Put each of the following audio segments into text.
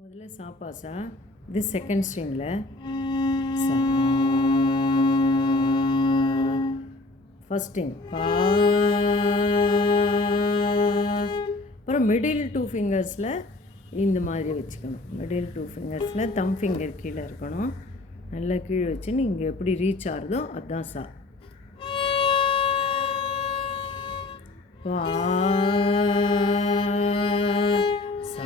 முதல்ல சாப்பாசா, இது செகண்ட் ஸ்ட்ரிங்கில் சா, ஃபஸ்ட் ஸ்ட்ரிங் பா, அப்புறம் மிடில் 2 ஃபிங்கர்ஸில் இந்த மாதிரி வச்சுக்கணும். மிடில் 2 ஃபிங்கர்ஸில் தம் ஃபிங்கர் கீழே இருக்கணும். நல்லா கீழே வச்சு நீங்கள் எப்படி ரீச் ஆகுதோ அதுதான் சா. பா சா,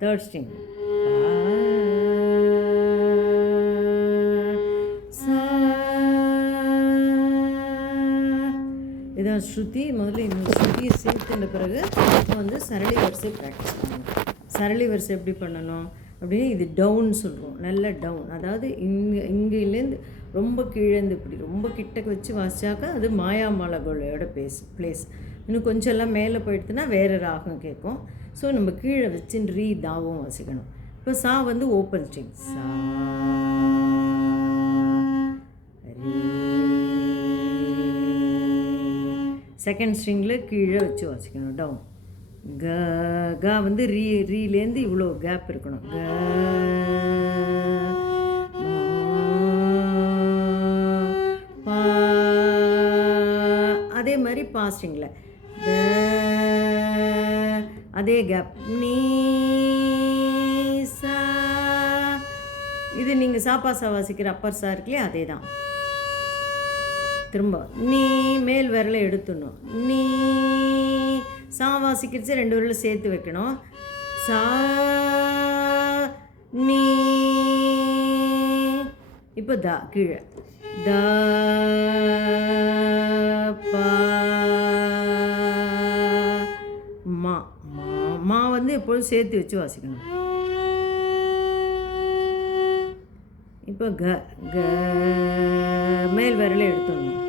தேர்ட் ஸ்ட்ரிங் இதான் ஸ்ருதி. முதல்ல இந்த ஸ்ருதியை சேர்த்துன பிறகு வந்து சரளி வரிசை ப்ராக்டிஸ் பண்ணணும். சரளி வரிசை எப்படி பண்ணணும் அப்படின்னு, இது டவுன் சொல்லுவோம். நல்ல டவுன், அதாவது இங்கேலேருந்து ரொம்ப கீழேருந்து இப்படி ரொம்ப கிட்டக்கு வச்சு வாசிச்சாக்கா அது மாயாமாலகளோட பிளேஸ். இன்னும் கொஞ்சம் எல்லாம் மேலே போயிடுத்துன்னா வேறு ராகம் கேட்கும். ஸோ நம்ம கீழே வச்சு ரீ தாவும் வாசிக்கணும். இப்போ சா வந்து ஓப்பன் ஸ்ட்ரிங் சா, செகண்ட் ஸ்ட்ரிங்கில் கீழே வச்சு வாசிக்கணும் டவுன். க க வந்து ரீலேருந்து இவ்வளோ கேப் இருக்கணும். க பா, அதே மாதிரி பா ஸ்ட்ரிங்கில் க, அதே கேப் நீ சா. இது நீங்கள் சாப்பாசா வாசிக்கிற அப்பர் சா இருக்குல்லையே அதே தான். திரும்ப நீ மேல் விரலை எடுத்துடணும். நீ சா வாசிக்கிறச்சு 2 விரலை சேர்த்து வைக்கணும். சா நீ. இப்போ தா கீழே த பா மா. மா வந்து எப்பொழுதும் சேர்த்து வச்சு வாசிக்கணும். இப்போ க க மேல் விரலை எடுத்துடணும்.